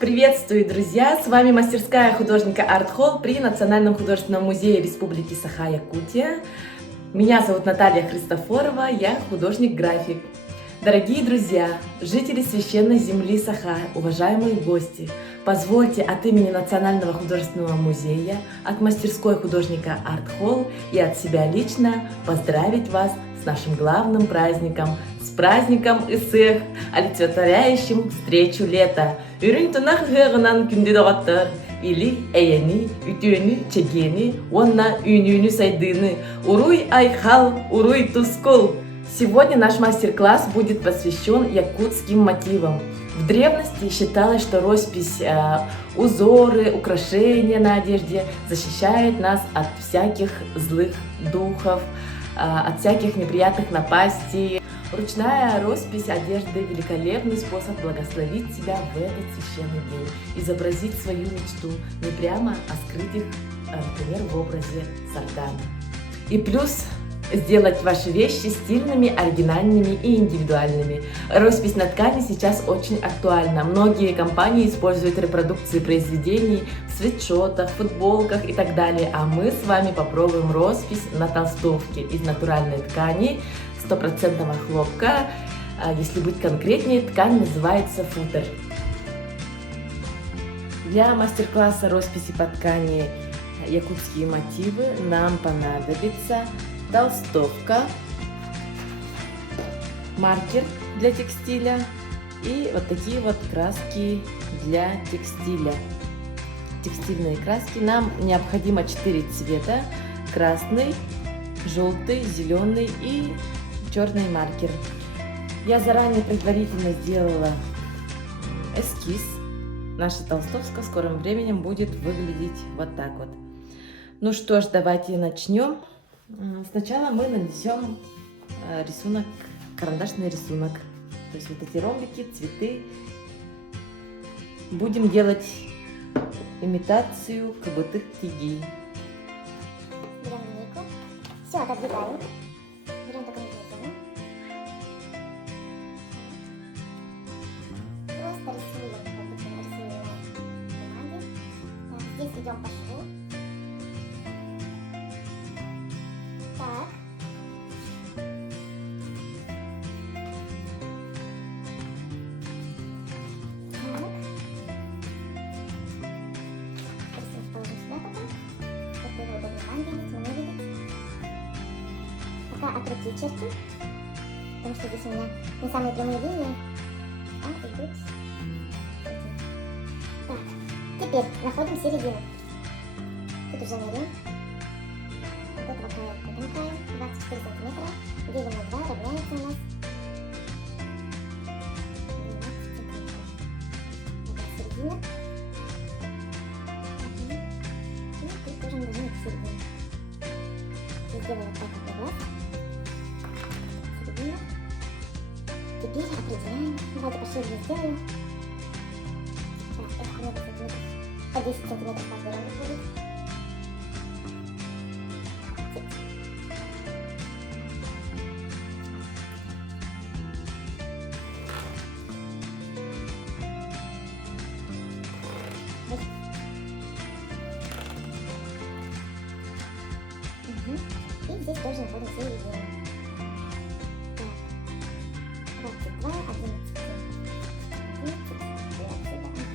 Приветствую, друзья! С вами мастерская художника Art Hall при Национальном художественном музее Республики Саха-Якутия. Меня зовут Наталья Христофорова, я художник-график. Дорогие друзья, жители священной земли Саха, уважаемые гости, позвольте от имени Национального художественного музея, от мастерской художника Art Hall и от себя лично поздравить вас с нашим главным праздником, с праздником Исых, олицетворяющим встречу лета. Или эйни, ütүнү, чегени, онна үнүнү сайдыны, уруй айхал, уруй тускул. Сегодня наш мастер-класс будет посвящен якутским мотивам. В древности считалось, что роспись, узоры, украшения на одежде защищает нас от всяких злых духов, от всяких неприятных напастей. Ручная роспись одежды – великолепный способ благословить себя в этот священный день, изобразить свою мечту не прямо, а скрыть их, например, в образе сардана. И плюс сделать ваши вещи стильными, оригинальными и индивидуальными. Роспись на ткани сейчас очень актуальна. Многие компании используют репродукции произведений в свитшотах, футболках и так далее. А мы с вами попробуем роспись на толстовке из натуральной ткани, 100% хлопка. Если быть конкретнее, ткань называется футер. Для мастер-класса росписи по ткани якутские мотивы нам понадобится толстовка, маркер для текстиля и вот такие вот краски для текстиля. Текстильные краски. Нам необходимо 4 цвета: красный, желтый, зеленый и черный маркер. Я заранее предварительно сделала эскиз. Наша толстовка в скором времени будет выглядеть вот так вот. Ну что ж, давайте начнем. Сначала мы нанесем рисунок, карандашный рисунок. То есть вот эти ромбики, цветы. Будем делать имитацию кабытых-тиги. Берем линейку, все отодвигаем. Берем такую линейку. Просто рисуем, как будто мы рисуем на бумаге. Так, здесь идем по шву. Так. Рисунок положим сюда пока. Как его удобно вам видеть, мне видеть. Пока от руки черчу, потому что здесь у меня не самые прямые линии, а идут эти. Так, теперь находим середину. Тут уже меряем. От этого края к этому краю 24 сантиметра. Делим на 2, равняется у нас 12 сантиметров. Это середина. И тут тоже мы должны найти середину. Сделаем вот так вот глаз. Середина. Теперь определяем. Давайте пошире сделаем. Так, это много сантиметров. По 10 сантиметров каждый ромбик будет. И здесь тоже находим середину. Так, 22, 11, 11, 11.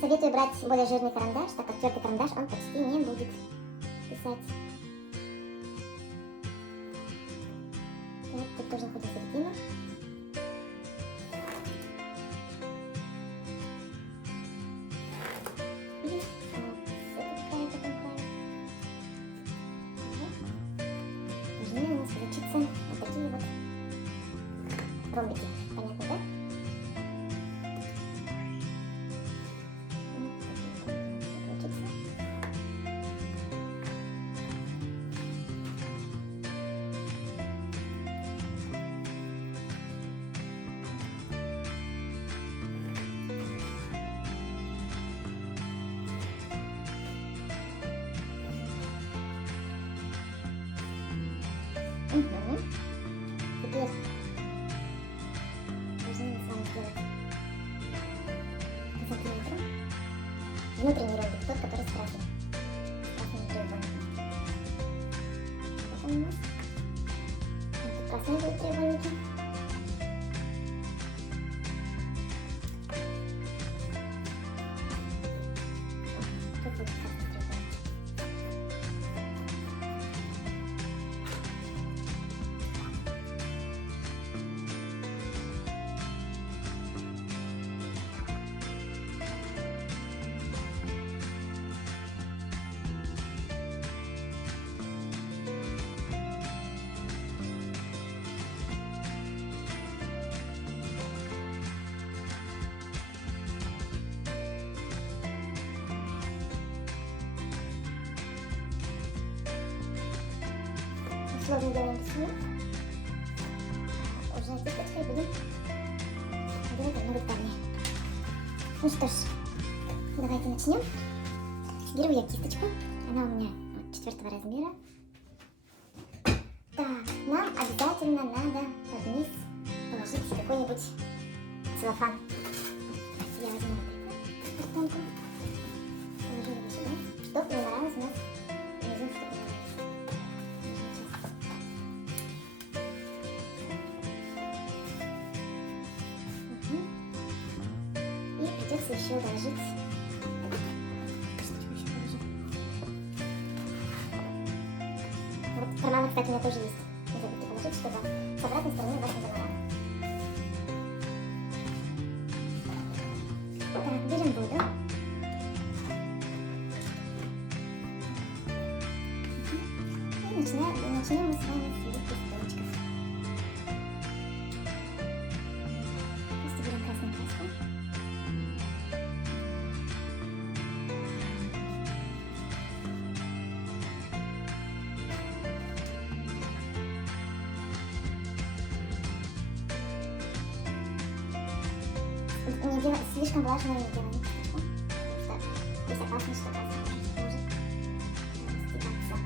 Советую брать более жирный карандаш, так как твердый карандаш он почти не будет писать. Вот, тут тоже находим середину. И вот с этого края к этому краю. Должны у нас получиться вот такие вот ромбики. Понятно, да? Угу. Теперь должны мы с вами сделать по сантиметру внутренний ромбик, тот, который с красным. С красным треугольником. Вот он у нас. Вот тут красные будут треугольники. Тут будет красный треугольник. Сложно делаем быстрее. Уже теперь будем делать немного детальнее. Ну что ж, давайте начнем. Беру я кисточку. Она у меня вот 4 размера. Так, нам обязательно надо под низ положить какой-нибудь целлофан. Я возьму вот эту картонку. Положу его сюда, чтобы не моралось у нас внизу в такой. И придется еще доложить. Вот карманы, кстати, у меня тоже есть. Не забудьте положить, чтобы с обратной стороны вас не заморало. Так, берем воду. И начнем мы с вами с листочков. Просто берем красную краску. Не делай, слишком влажно не делаем. Потому что здесь опасно, что красный может растекаться.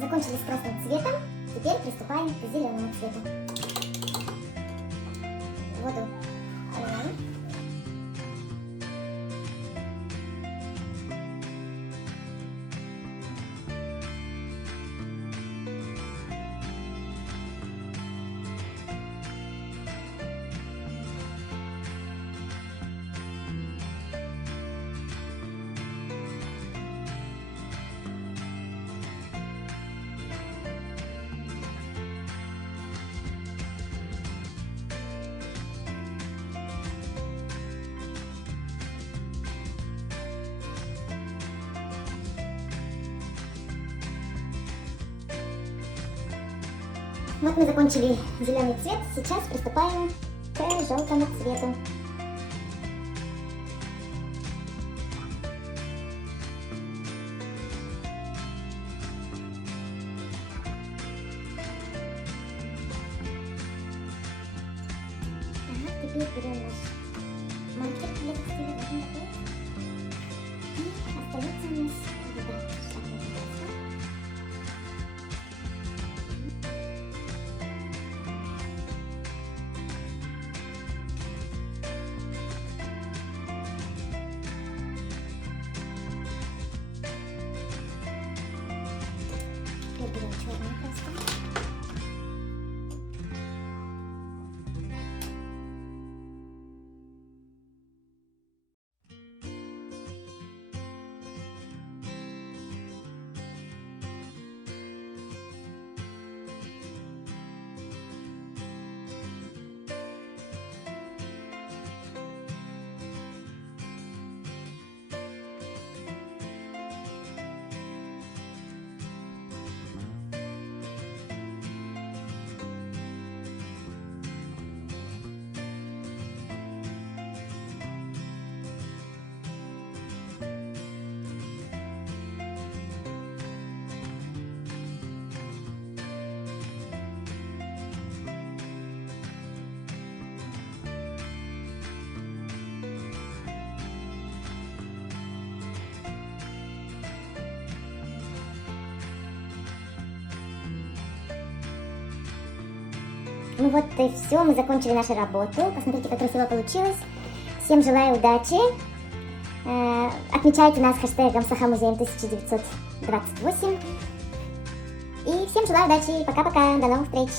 Закончили с красным цветом, теперь приступаем к зеленому цвету. Воду оливаем. Вот мы закончили зеленый цвет, сейчас приступаем к желтому цвету. Так, теперь берем наш маркер для текстиля, и остается у нас вода. Теперь берем черную краску. Ну вот и все, мы закончили нашу работу. Посмотрите, как красиво получилось. Всем желаю удачи. Отмечайте нас хэштегом Сахамузеем 1928. И всем желаю удачи. Пока-пока. До новых встреч.